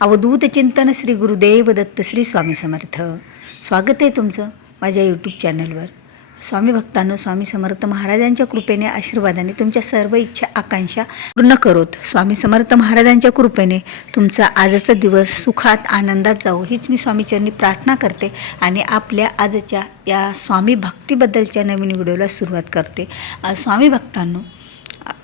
अवधूत चिंतन श्री गुरुदेव दत्त श्री स्वामी समर्थ. स्वागत आहे तुमचं माझ्या यूट्यूब चॅनलवर स्वामी भक्तांनो स्वामी समर्थ महाराजांच्या कृपेने आशीर्वादाने तुमच्या सर्व इच्छा आकांक्षा पूर्ण करोत. स्वामी समर्थ महाराजांच्या कृपेने तुमचा आजचा दिवस सुखात आनंदात जावो हीच मी स्वामीचरणी प्रार्थना करते आणि आपल्या आजच्या या स्वामी भक्तीबद्दलच्या नवीन व्हिडिओला सुरुवात करते. स्वामी भक्तांनो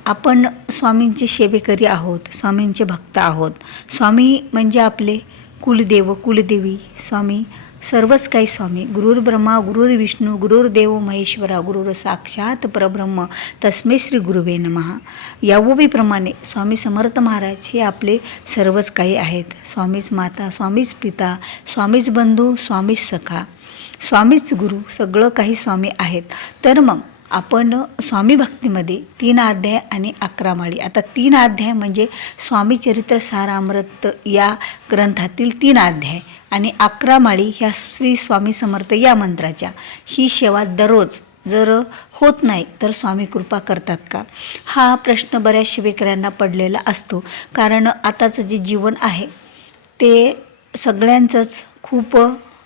आपण स्वामींचे सेवेकरी आहोत स्वामींचे भक्त आहोत. स्वामी म्हणजे आपले कुलदेव कुलदेवी. स्वामी सर्वच काही स्वामी. गुरुर ब्रह्मा गुरुर विष्णू महेश्वरा गुरुर साक्षात परब्रह्म. तस्मे श्री गुरुवे नमहा यावोबीप्रमाणे स्वामी समर्थ महाराज हे आपले सर्वच काही आहेत. स्वामीच माता स्वामीच पिता स्वामीच बंधू स्वामीच सखा. स्वामीच गुरु सगळं काही स्वामी आहेत. तर मग आपण स्वामी भक्तीमध्ये तीन अध्याय आणि अकरा माळी. आता तीन अध्याय म्हणजे स्वामी चरित्र सारामृत या ग्रंथातील तीन अध्याय आणि अकरा माळी ह्या श्री स्वामी समर्थ या मंत्राच्या. ही सेवा दररोज जर होत नाही तर स्वामी कृपा करतात का? हा प्रश्न बऱ्याच शिवेकऱ्यांना पडलेला असतो. कारण आताचं जे जीवन आहे ते सगळ्यांचंच खूप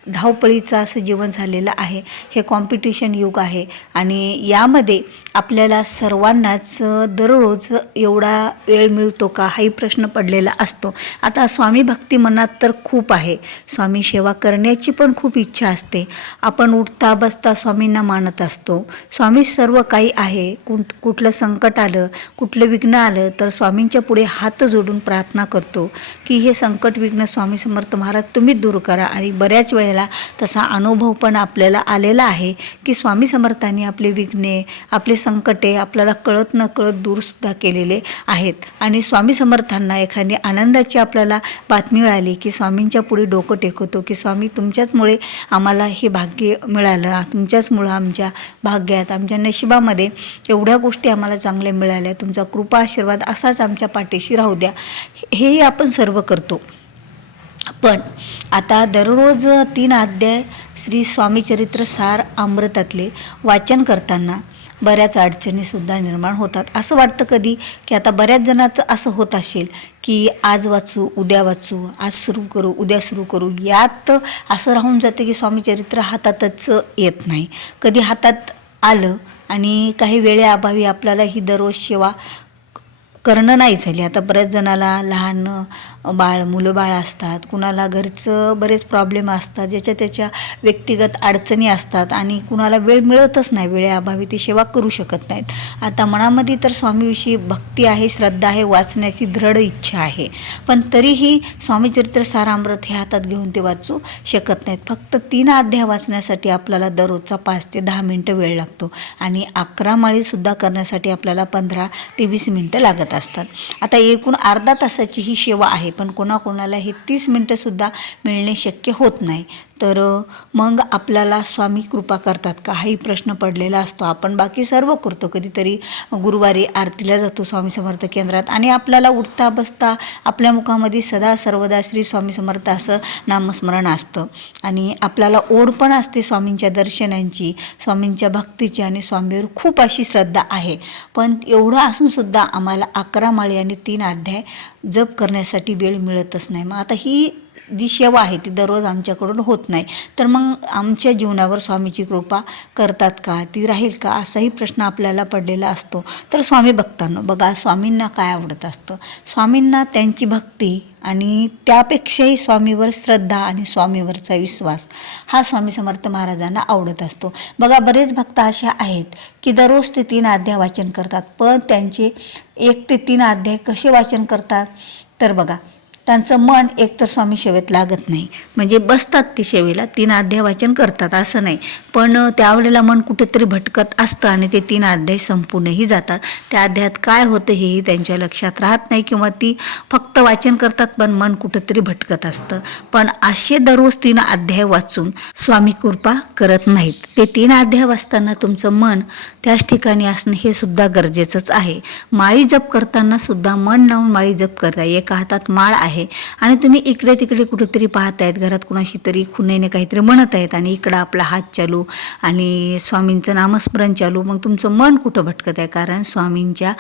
धावपळीचं असं जीवन झालेलं आहे. हे कॉम्पिटिशन युग आहे. आणि यामध्ये आपल्याला सर्वांनाच दररोज एवढा वेळ मिळतो का हाही प्रश्न पडलेला असतो. आता स्वामी भक्ती मनात तर खूप आहे. स्वामी सेवा करण्याची पण खूप इच्छा असते. आपण उठता बसता स्वामींना मानत असतो. स्वामी सर्व काही आहे. कुठ कुठलं संकट आलं कुठलं विघ्न आलं तर स्वामींच्या पुढे हात जोडून प्रार्थना करतो. की हे संकट विघ्न स्वामी समर्थ महाराज तुम्हीच दूर करा आणि बऱ्याच वेळेला तसा अनुभव पण आपल्याला आलेला आहे की स्वामी समर्थांनी आपले विघ्ने आपले संकटे आपल्याला कळत न कळत दूरसुद्धा केलेले आहेत. आणि स्वामी समर्थांना एखादी आनंदाची आपल्याला बातमी मिळाली की स्वामींच्या पुढे डोकं टेकवतो की स्वामी तुमच्याचमुळे आम्हाला हे भाग्य मिळालं. तुमच्याचमुळं आमच्या भाग्यात आमच्या नशिबामध्ये एवढ्या गोष्टी आम्हाला चांगल्या मिळाल्या. तुमचा कृपा आशीर्वाद असाच आमच्या पाठीशी राहू द्या. हेही आपण सर्व करतो. पण आता दररोज तीन अध्याय श्री स्वामी चरित्र सार अमृतातले वाचन करताना बऱ्याच अडचणीसुद्धा निर्माण होतात. असं वाटतं कधी की आता बऱ्याच जणांचं असं होत असेल की आज वाचू उद्या वाचू आज सुरू करू उद्या सुरू करू यात असं राहून जातं की स्वामी चरित्र हातातच येत नाही. कधी हातात आलं आणि काही वेळेअभावी आपल्याला ही दररोज सेवा करणं नाही झाली. आता बऱ्याच जणाला लहान बाळ मुलं बाळ असतात कुणाला घरचं बरेच प्रॉब्लेम असतात ज्याच्या त्याच्या व्यक्तिगत अडचणी असतात आणि कुणाला वेळ मिळतच नाही वेळेअभावी ती सेवा करू शकत नाहीत. आता मनामध्ये तर स्वामीविषयी भक्ती आहे श्रद्धा आहे वाचण्याची दृढ इच्छा आहे. पण तरीही स्वामीचरित्र सारामृत हे हातात घेऊन ते वाचू शकत नाहीत. फक्त तीन अध्याय वाचण्यासाठी आपल्याला दररोजचा पाच ते दहा मिनटं वेळ लागतो आणि अकरा माळीसुद्धा करण्यासाठी आपल्याला पंधरा ते वीस मिनटं लागत असतात. आता एकूण अर्धा तासाची ही सेवा आहे. पण कोणाकोणाला हे तीस मिनटंसुद्धा मिळणे शक्य होत नाही. तर मग आपल्याला स्वामी कृपा करतात. का हाही प्रश्न पडलेला असतो. आपण बाकी सर्व करतो. कधीतरी गुरुवारी आरतीला जातो स्वामी समर्थ केंद्रात आणि आपल्याला उठता बसता आपल्या मुखामध्ये सदा सर्वदा श्री स्वामी समर्थ असं नामस्मरण असतं. आणि आपल्याला ओढ पण असते स्वामींच्या दर्शनांची स्वामींच्या भक्तीची आणि स्वामीवर खूप अशी श्रद्धा आहे. पण एवढं असूनसुद्धा आम्हाला अकरा माळी आणि तीन अध्याय जप करण्यासाठी वेळ मिळतच नाही. मग आता ही जी सेवा आहे ती दररोज आमच्याकडून होत नाही. तर मग आमच्या जीवनावर स्वामीची कृपा करतात का? ती राहील का? असाही प्रश्न आपल्याला पडलेला असतो. तर स्वामी भक्तांनो बघा स्वामींना काय आवडत असतं? स्वामींना त्यांची भक्ती आणि त्यापेक्षाही स्वामीवर श्रद्धा आणि स्वामीवरचा विश्वास हा स्वामी समर्थ महाराजांना आवडत असतो. बघा बरेच भक्त असे आहेत की दररोज ते तीन अध्याय वाचन करतात पण त्यांचे एक ते तीन अध्याय कसे वाचन करतात? तर बघा त्यांचं मन एकतर स्वामी सेवेत लागत नाही. म्हणजे बसतात ते सेवेला तीन अध्याय वाचन करतात असं नाही. पण त्यावेळेला मन कुठेतरी भटकत असतं आणि ते तीन अध्याय संपूर्णही जातात. त्या अध्यायात काय होतं हेही त्यांच्या लक्षात राहत नाही किंवा ती फक्त वाचन करतात पण मन कुठेतरी भटकत असतं. पण असे दररोज तीन अध्याय वाचून स्वामी कृपा करत नाहीत. ते तीन अध्याय वाचताना तुमचं मन त्याच ठिकाणी असणं हे सुद्धा गरजेचंच आहे. माळी जप करताना सुद्धा मन लावून माळी जप करता एका हातात माळ आहे आणि तुम्ही इकडे तिकडे कुठेतरी पाहतायत घरात कुणाशी तरी खुनेने काहीतरी म्हणत आहेत आणि इकडं आपला हात चालू आणि स्वामींचं नामस्मरण चालू. मग तुमचं मन कुठं भटकत आहे? कारण स्वामींच्या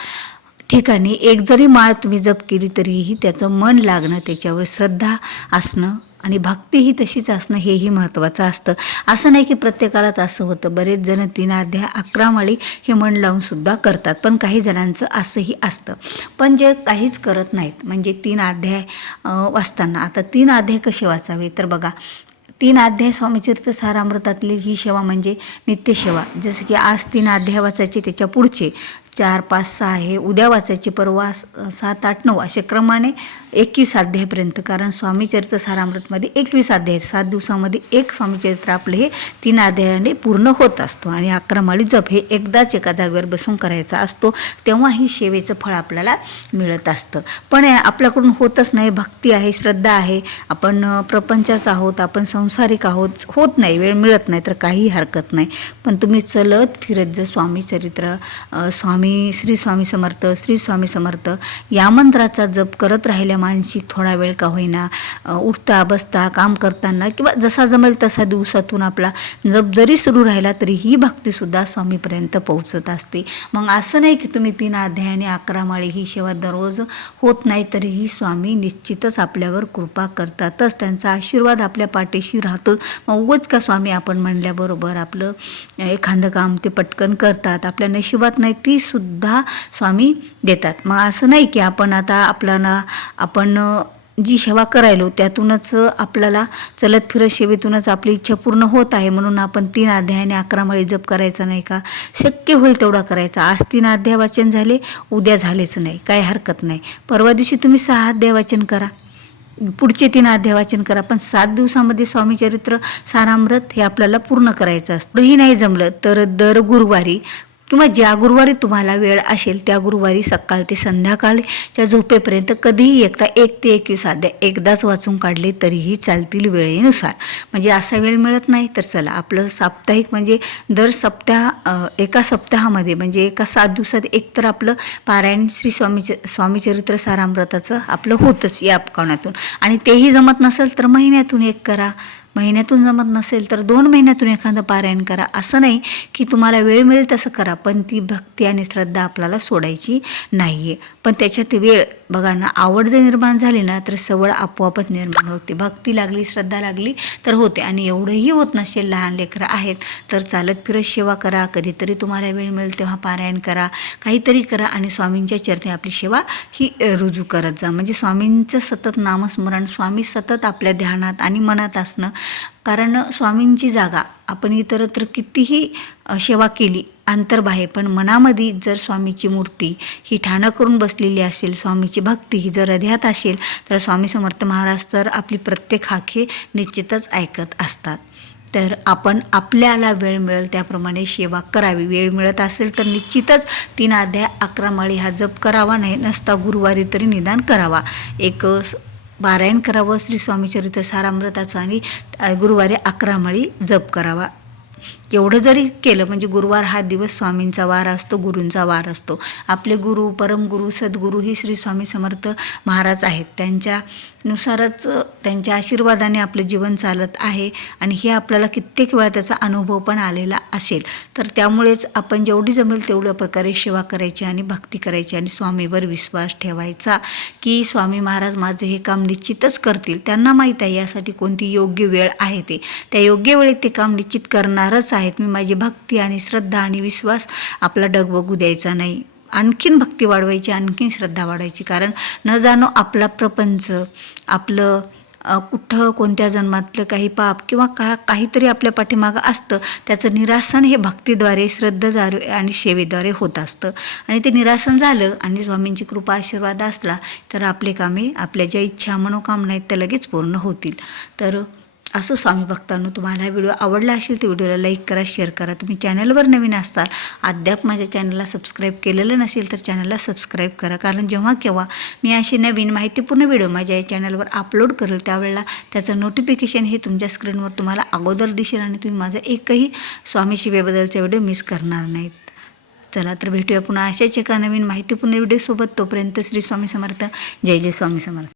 ठिकाणी एक जरी माळ तुम्ही जप केली तरीही त्याचं मन लागणं त्याच्यावर श्रद्धा असणं आणि भक्ती ही तशीच असणं हेही महत्त्वाचं असतं. असं नाही की प्रत्येकालाच असं होतं. बरेच जण तीन अध्याय अकरा माळी हे मन लावूनसुद्धा करतात. पण काही जणांचं असंही असतं. पण जे काहीच करत नाहीत म्हणजे तीन अध्याय वाचताना. आता तीन अध्याय कसे वाचावे? तर बघा तीन अध्याय स्वामीचरित्र सारामृतातली ही सेवा म्हणजे नित्यसेवा जसं की आज तीन अध्याय वाचायचे त्याच्या पुढचे चार पाच सहा हे उद्या वाचायचे. परवा सात आठ नऊ असे क्रमाने एकवीस अध्यायपर्यंत. कारण स्वामीचरित्र सारामृतमध्ये एकवीस अध्याय आहेत. सात दिवसामध्ये एक स्वामीचरित्र आपलं हे तीन अध्यायाने पूर्ण होत असतो. आणि अक्रमाळी जप हे एकदाच एका जागेवर बसून करायचा असतो. तेव्हा ही सेवेचं फळ आपल्याला मिळत असतं. पण आपल्याकडून होतच नाही. भक्ती आहे श्रद्धा आहे. आपण प्रपंचाच आहोत. आपण संसारिक आहोत. होत नाही. वेळ मिळत नाही. तर काही हरकत नाही. पण तुम्ही चलत फिरत जर स्वामी चरित्र स्वामी श्री स्वामी समर्थ श्री स्वामी समर्थ या मंत्राचा जप करत राहिल्या मानसिक थोडा वेळ का होईना उठता बसता काम करताना किंवा जसा जमेल तसा दिवसातून आपला जप जरी सुरू राहिला तरी ही भक्तीसुद्धा स्वामीपर्यंत पोहोचत असते. मग असं नाही की तुम्ही तीन अध्यायाने अकरा माळी ही सेवा दररोज होत नाही तरीही स्वामी निश्चितच आपल्यावर कृपा करतातच. त्यांचा आशीर्वाद आपल्या पाठीशी राहतो. मग उगच का स्वामी आपण म्हणल्याबरोबर आपलं एखादं काम ते पटकन करतात आपल्या नशिबात नाही ती सुद्धा स्वामी देतात. मग असं नाही की आपण आता आपल्याला आपण जी सेवा करायलो त्यातूनच आपल्याला चलत फिरत सेवेतूनच आपली इच्छा पूर्ण होत आहे. म्हणून आपण तीन अध्यायाने अकरा माळी जप करायचा नाही का? शक्य होईल तेवढा करायचा. आज तीन अध्याय वाचन झाले उद्या झालेच नाही. काय हरकत नाही. परवा दिवशी तुम्ही सहा अध्याय वाचन करा. पुढचे तीन अध्याय वाचन करा. पण सात दिवसामध्ये स्वामी चरित्र सारामृत हे आपल्याला पूर्ण करायचं असतं. ही नाही जमलं तर दर गुरुवारी किंवा ज्या गुरुवारी तुम्हाला वेळ असेल त्या गुरुवारी सकाळ ते संध्याकाळच्या झोपेपर्यंत कधीही एकदा एक ते एकवीस अध्याय एकदाच वाचून काढले तरीही चालतील वेळेनुसार. म्हणजे असा वेळ मिळत नाही तर चला आपलं साप्ताहिक म्हणजे दर सप्ताह एका सप्ताहामध्ये म्हणजे एका सात दिवसात एक तर आपलं पारायण श्री स्वामी स्वामीचरित्र सारामृताचं आपलं होतंच या अपकानातून आणि तेही जमत नसेल तर महिन्यातून एक करा. महिन्यातून जमत नसेल तर दोन महिन्यातून एखादं पारायण करा. असं नाही की तुम्हाला वेळ मिळेल तसं करा पण ती भक्ती आणि श्रद्धा आपल्याला सोडायची नाही आहे पण त्याच्यात वेळ बघा ना आवड जर निर्माण झाली ना तर सवड आपोआपच निर्माण होते. भक्ती लागली श्रद्धा लागली तर होते. आणि एवढंही होत नसेल लहान लेकरं आहेत तर चालत फिरत सेवा करा. कधीतरी तुम्हाला वेळ मिळेल तेव्हा पारायण करा. काहीतरी करा आणि स्वामींच्या चरणी आपली सेवा ही रुजू करत जा. म्हणजे स्वामींचं सतत नामस्मरण स्वामी सतत आपल्या ध्यानात आणि मनात असणं. कारण स्वामींची जागा आपण इतरत्र कितीही सेवा केली अंतर्बाह्य पण मनामध्ये जर स्वामीची मूर्ती ही ठाणं करून बसलेली असेल स्वामीची भक्ती ही जर हृदयात असेल तर स्वामी समर्थ महाराज तर आपली प्रत्येक हाके निश्चितच ऐकत असतात. तर आपण आपल्याला वेळ मिळेल त्याप्रमाणे सेवा करावी. वेळ मिळत असेल तर निश्चितच तीन अध्याय अकरा माळी हा जप करावा नाही नसता गुरुवारी तरी निदान करावा. एक पारायण करावं श्री स्वामीचरित्र सारामृताचं आणि गुरुवारी अकरा माळी जप करावा. एवढं जरी केलं म्हणजे गुरुवार हा दिवस स्वामींचा वार असतो गुरूंचा वार असतो. आपले गुरु परमगुरू सद्गुरू ही श्री स्वामी समर्थ महाराज आहेत. त्यांच्यानुसारच त्यांच्या आशीर्वादाने आपलं जीवन चालत आहे आणि हे आपल्याला कित्येक वेळा त्याचा अनुभव पण आलेला असेल. तर त्यामुळेच आपण जेवढी जमेल तेवढ्या प्रकारे सेवा करायची आणि भक्ती करायची आणि स्वामीवर विश्वास ठेवायचा की स्वामी महाराज माझं हे काम निश्चितच करतील. त्यांना माहीत आहे यासाठी कोणती योग्य वेळ आहे ते. त्या योग्य वेळेत ते काम निश्चित करणारच आहेत. मी माझी भक्ती आणि श्रद्धा आणि विश्वास आपला डगबगू द्यायचा नाही. आणखीन भक्ती वाढवायची आणखीन श्रद्धा वाढवायची कारण न जाणो आपला प्रपंच आपलं कुठं कोणत्या जन्मातलं काही पाप किंवा का काहीतरी आपल्या पाठीमागं असतं. त्याचं निरासन हे भक्तीद्वारे श्रद्धेद्वारे आणि सेवेद्वारे होत असतं. आणि ते निरासन झालं आणि स्वामींची कृपा आशीर्वाद असला तर आपले कामे आपल्या ज्या इच्छा मनोकामना आहेत त्या लगेच पूर्ण होतील. तर असो स्वामी भक्तांनो तुम्हाला हा व्हिडिओ आवडला असेल तर व्हिडिओला लाईक करा शेअर करा. तुम्ही चॅनलवर नवीन असाल अद्याप माझ्या चॅनलला सबस्क्राईब केलेलं नसेल तर चॅनलला सबस्क्राईब करा. कारण जेव्हा केव्हा मी अशी नवीन माहितीपूर्ण व्हिडिओ माझ्या या चॅनलवर अपलोड करेल त्यावेळेला त्याचं नोटिफिकेशन हे तुमच्या स्क्रीनवर तुम्हाला अगोदर दिसेल आणि तुम्ही माझा एकही स्वामी शिवेबद्दलचा व्हिडिओ मिस करणार नाहीत. चला तर भेटूया पुन्हा अशाच एका नवीन माहितीपूर्ण व्हिडिओसोबत. तोपर्यंत श्री स्वामी समर्थ. जय जय स्वामी समर्थ.